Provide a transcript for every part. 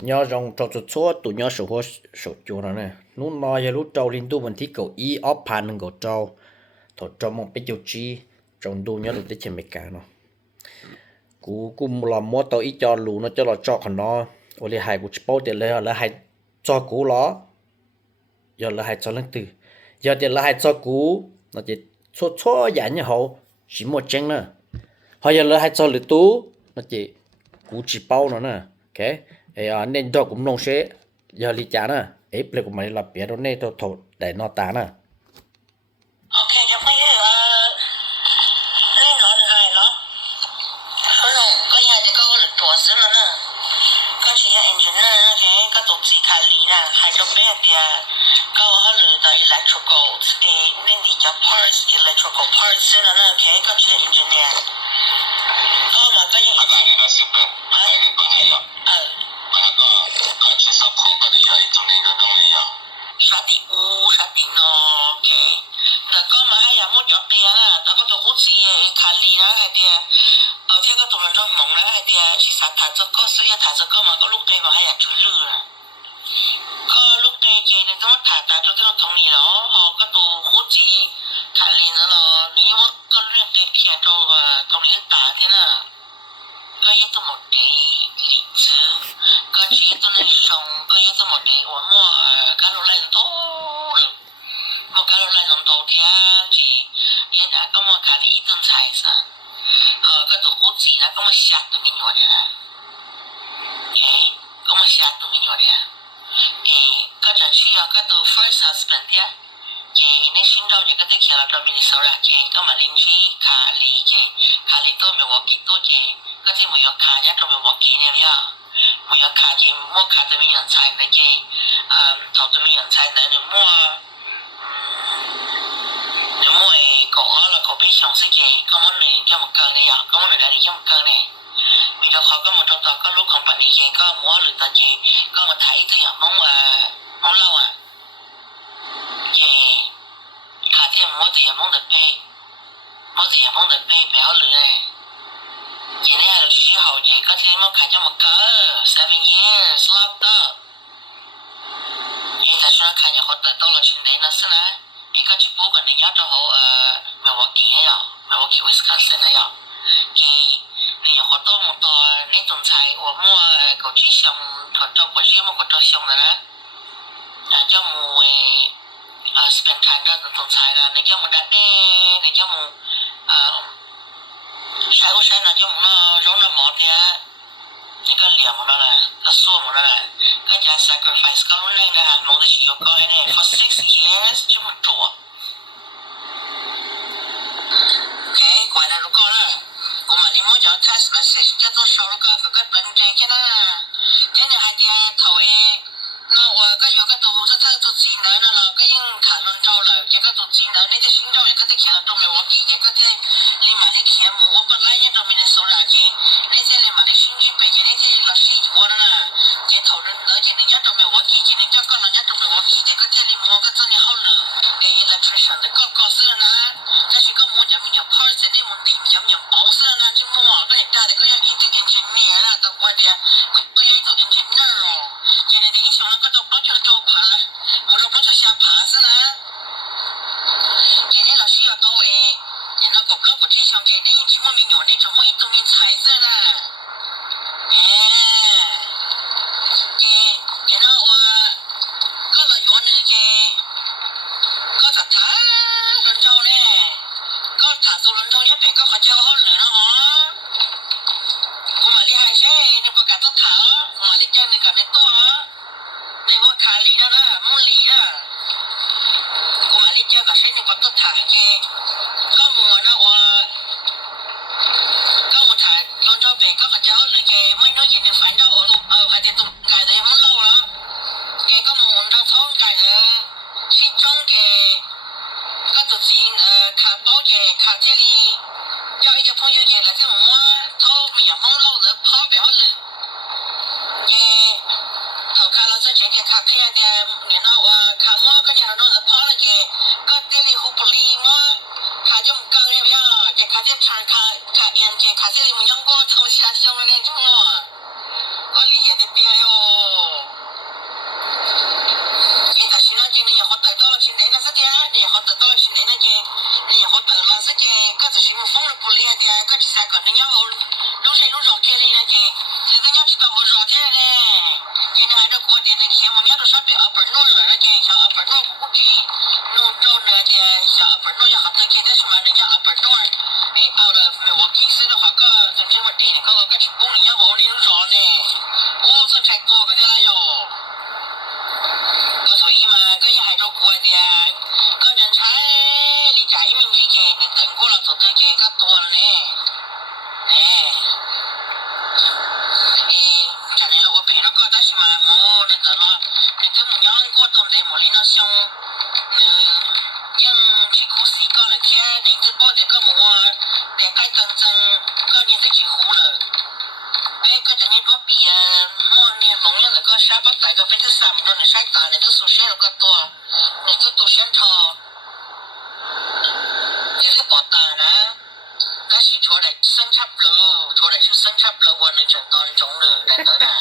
nhớ trong trò chút số tụi nhớ số hoa số chỗ đó nè nó nói giờ lúc trâu liên tục mình thích cầu ý ốp pan mình cầu trâu thọ trâu mong biết chỗ chi trong đu nhớ được tới trên mấy cái nó cú làm mua tàu ít cho lù nó cho là cho còn nó ở đây hai cú bao tiền là hai cho cú nó giờ là hai cho lên từ giờ tiền là hai cho cú nó chỉ số giá như hậu chỉ một chân nữa họ giờ là hai cho lửa tú nó chỉ cú chỉ bao nó nè ok nên cho cũng nông sẽ giờ lý trả nè ép lại của mày là bé đó nên cho thổ để nó tán nè ok cho phải nên nó là hai nó rồi có nhà thì có lực tổ sư nữa nè có chỉ là engineer cái có tổ chức khai lý nè hai trong bé thì có họ lựa the electrical nên thì cho parts electrical parts nữa nè cái có chỉ là engineer có mà có những cái này là super cái bài đóก็去 support 嗰啲嘢做呢個東西啊沙地烏沙地咯 OK 嗱個嘛係有冇咗邊啊但個都好似卡利啦係啲而且個同人都忙啦係啲其實睇咗個需要睇咗個嘛個錄地嘛係有出路啊個錄地嘅你都睇但都都同意咯個都好似卡利啦咯你我個錄地片都同你打的啦個嘢都冇地理智個只都能上個嘢都冇地我摸加入嚟到我加入嚟到啲啊即係嗱咁我卡利一頓菜噻個都好似啦咁我下都沒有的啦咁我下都沒有的個就需要個都 first husband 的你尋找一個對起來到明年收啦咁嘛鄰居卡利都沒有幾多嘅個即沒有卡呢都沒有幾呢呀沒有卡嘅摸卡都沒有菜呢嘅頭都沒有菜呢你摸個啦個俾上色嘅咁我哋叫乜講呢呀咁我哋嚟叫乜講呢มีเราเขาก็มาต่อก็ลูกของปณีเองก็มัวหรือตาเจก็มาถ่ายตัวอย่างมองเราเจขาเทียมมัวตัวอย่างมองเด็กเป้มัวตัวอย่างมองเด็กเป้ไปเอาเลยเจเนี่ยเราชี้เขาเจก็ที่มันขายจะมาเกิด7 years locked up แต่ช่วงขายเนี่ยเขาเติบโตเราชินได้นะสินะก็จะพูดกันในยอดเรามิลวอกกี้เนี่ยมิลวอกกี้วิสคอนซินเนี่ยเจ你有活动到那种菜我摸枸杞香或者枸杞么枸杞香的啦叫么spend time 那种菜啦你叫么的呢你叫么晒不晒那叫么那容那毛的你个脸么那啦个说么那啦个加 sacrifice 个路内呢弄的是有高呢 for 6 years 这么做 OK 过来如果啦我嘛你冇就 text message 叫做收了个本这个啦今年还的头那我个有个都这技能了个用谈论到了这个都技能你这寻找一个这看了都没我给这个这你嘛你题目我本来也都没能收了去那些你嘛你兴趣背景那些老师我的啦这讨论了这人家都没我给这人家个人家都没我给这个这里我个这里好了electrician 的个是呢这是个我就没有 parts 你们定有没有保是呢就我个人家的个要一直 engineer 啦都我的我有一种 engineer 哦今天你想那个都不就做爬我都不就下爬是呢今天老师要到你那个我只想给你什么没有那种我一种没彩色啦你那我个了原来个个在他人州呢个他做人州也别个好叫好人了哦我嘛厉害些你不敢做他我嘛厉害你敢没多你我卡里了啦梦里啊我嘛厉害个谁你不做他嘅个我那我个我谈人州别个好叫好人嘅ไม่น้อยกินในฝันเจ้า还得动改的没漏了嘅个我们这冲改的西装嘅个都是卡包嘅卡这里叫一个朋友嘅来这我偷没有梦漏的跑表了嘅头看了这前天卡片的你那我看我个人都是跑了嘅个这里好不理我卡就唔够了呀嘅卡这长卡烟嘅卡这里没用过抽下胸了呢就我理解的别哟 ça còn nó nhau lúc này lúc rồi kia đi là chị thì cái nhau chỉ tao rồi thế này chị này đâu có tiền thì xem một nhát nó sắp bị ở phần nôi rồi đó chị sợ ở phần nôi cũng chị nó trâu nữa chị sợ ở phần nôi học từ kia tới mà nó ở phần nôi ấy out of Milwaukee xứ nó họ có thậm chí vấn đề này có cái chụp bung này nhau họ đi lúc rồi nè ô sao chạy tua cái cái này rồi có thời mà cái như hai đâu qua thì có nhân trái lý giải mình chị chị mình等过了走这些个多了呢nè trả lời là OK nó có ta chỉ mà mua để tớ lo để tớ muốn nhón qua tôm để một ly nó xong nhưng chỉ cố xí có là kia để tớ bao để có mua để cái chân chân có nhìn thấy chỉ hú là ấy có chẳng như có bị mua nhìn mong nhớ là có sao bắt tay có phải thứ sắm rồi này sai tà để tớ số xe nó có to để tớ tổ sen thò để tớ bỏ tà nè cái gì chỗ này sân chấp lờ chỗ này sân chấp lờวันในtrậnตอนchống lờ để tới nè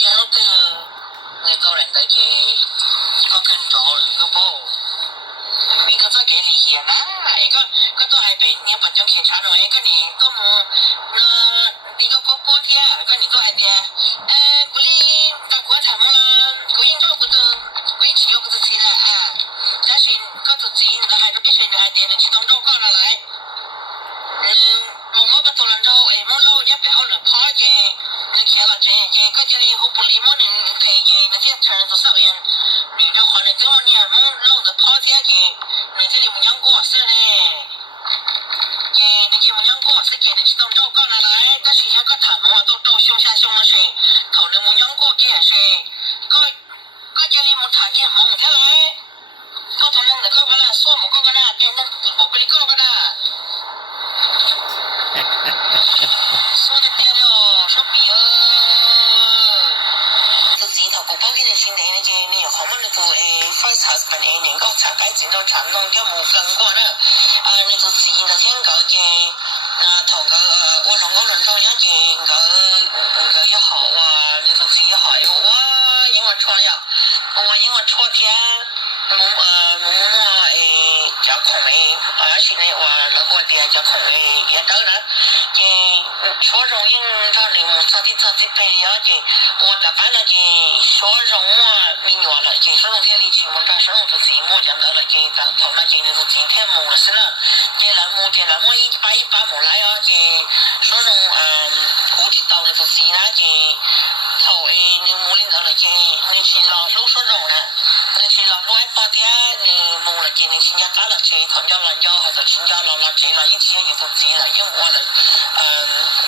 giờ lúc từ người câu đánh tới chị có cân trội có bố vì có cái gì hiện á ấy có tôi hay bị nhiều bạn trong kiểm tra rồi ấy có nè có một đi có bố thia có nè có hay thia cô đi ta của thằng mà cô yên cho cô tôi cô yên chỉ có cô tôi chỉ là giá trị có tôi chỉ là hai đứa biết chuyện hai tiền chỉ tông đâu con là lại một mỗi cái tôi làm đâu ấy mỗi lâu nhé phải họ được khó chứ người kia là chứ có cho nên hụt bụi mỗi người cái chứ người kia chờ tôi sợ yên vì cho họ này tôi nè mỗi lâu được khó chứ người kia thì mình nhắn qua xưa nè chứ người kia mình nhắn qua xưa chứ chỉ tông đâu con là lại cái gì có thằng mà tôi tôi xuống xa xuống nó sẽ thầu được mình nhắn qua kia sẽ có cho nên một thằng kia mong thế lại có thằng năng được có cái là xóa một cái là cái năng từ một cái có cái là số tiền tiền rồi số bị tôi chỉ thầu cũng bao cái này xin đấy này chứ này họ mà nó tụi first husband ấy những cái trả cái chuyện đâu trả nông cho một gần qua nữa này tôi chỉ là thiên cái chứ thầu cái我同我轮到一件个一號啊，你都只一號哇，因為錯呀，我因為錯天，就窮誒，而且呢話那個店就窮誒也得啦，就錯容因咗你們早啲配了就我的班了就錯容我明月了，就錯容天里去門站錯容就自摸講到了，就頭那今年就今天摸了是了，就那麼一把摸來啊，就錯容估計到了就自然就頭你摸領到了就你去老路錯容了。你去老路愛跑天，你摸了今年新家搞了車，同家人家或者新家老車了，一天也就接了，因為我了，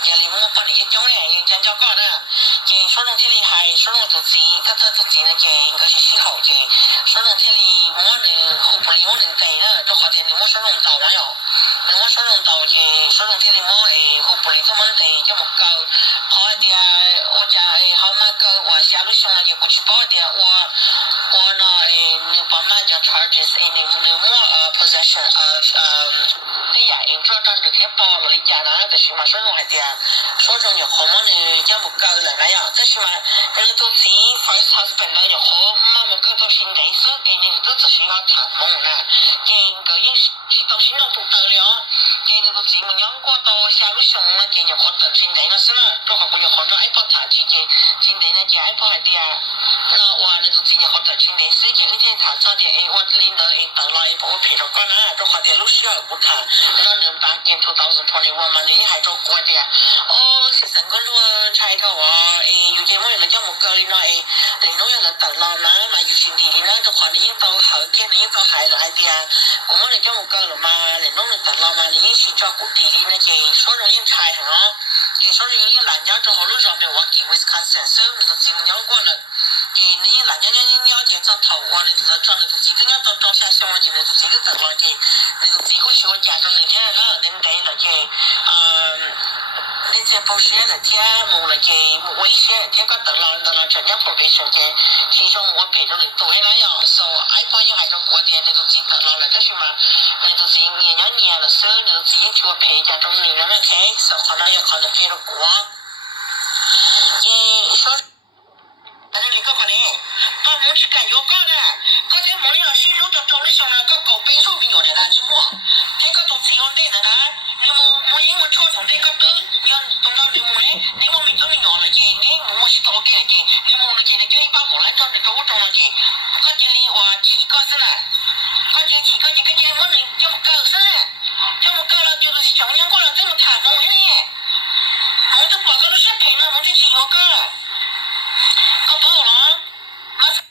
家裡我幫你一種咧，人家搞啦，就說弄天裡係說弄就接，他就接了就應該是時候就，說弄天裡我能好不了我能帶啦，都話天裡我說弄到完了，我說弄到就說弄天裡我好不了這麼帶，這麼高，好啲我家好嘛個我下路上了就不去報啲我呢你爸媽就 charges in the more possession of cái giải em cho trong được phép bỏ rồi trả đó thì mà số lượng hay tiền số lượng nhiều khó mà này cho một cái là này à tức là cái tôi chỉ first husband là nhiều khó mà một cái tôi xin đấy số cái này tôi chỉ là thằng mong nè cái những chỉ tôi xin nó tụt tới rồi cái này tôi chỉ muốn nhắn qua tôi sau lúc xong là cái nhiều khó tự xin đấy nó sẽ là tôi học nhiều khó nó ai bỏ thả chỉ cái xin đấy là chỉ ai bỏ hay tiền là và này tôi chỉ nhiều khó tự xin đấy sẽ cái cái thả cho thì我领导到来我陪着干啦就话的路需要不看那能把给2021嘛你还做过的是整个路拆头有些我那叫么个哩那领导要来等了嘛嘛有些地里那就话你到好天你到海了还的我们那叫么个了嘛领导等了嘛你去照顾地里那些说人要拆上给说人要拦腰之后路上面我给 Wisconsin 所以你都尽量过了给你拦腰你要接着头我那就装的自己跟要到下乡我今天就自己等了给那个自己过去我家中那天那人带了给那些保险的天没了给危险天个等了人家 probation 给其中我陪着你多了呀 so 爱保险还是过点那就自己等了这是嘛那就自己年了所以你就自己去我陪家中你人了 OK so 可能要考虑陪着过说但是你个可能ก็มึงจะกันอยู่ก็ได้ก็ที่มึงเนี่ย新手到里上来个搞背书比我的啦，就我，这个都只用对的啦，你mo英文错从这个都要等到你mo嘞，你mo没做你鸟了嘅，你我是多嘅嘅，你mo了嘅，你叫一把我来做你做我中了嘅，个这里话起个是啦，个这起个这个这么能这么高是啦，这么高了就是中央过了这么谈我呢，我都报告了视频了，我就起我个，个报了，马上。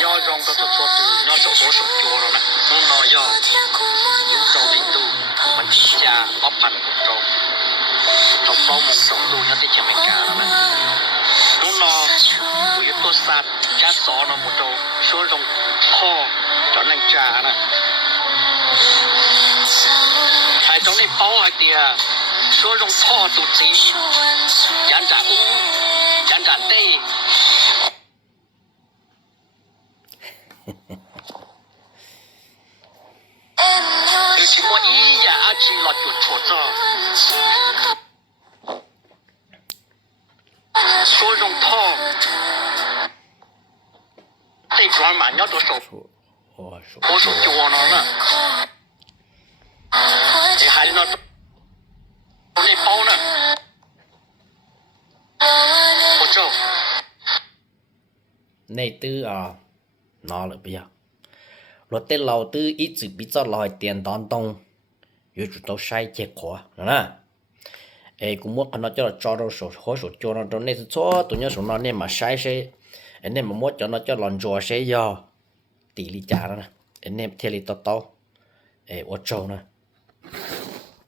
nhớ rong có tổ chức từ nó sổ sổ chùa rồi nè nó nói do những trâu đi tu mình chỉ cha bóp hành của trâu trâu bao mong trâu tu nhớ tới chả mấy cả rồi nè nó nói của những tôi sát cha xó nó một trâu số rong kho cho nên trà nè hai trâu này bao hai tia số rong kho tụt gì dán trả u dán trả têคือชิมอีอย่าอาชีหลอดจุดโฉดจ้า说用套这专门要多手我手就我呢你还那那包呢我就ในตื้อนอเลยไปอ่ะรถเต้นเราตื้ออีจืบปิจอลอยเตียนตอนตรงอยู่จุดตัวใช้เจ็บขวานะกูมั่วขนาดจะจอเราสดหัวสดจอเราตรงนี้สุดตัวนี้สมเราเนี่ยมาใช้ใช้เนี่ยมามั่วจะเราจะหลอนจัวใช้ยอตีลิจาแล้วนะเนี่ยเทลิโตโตว่าโจนะ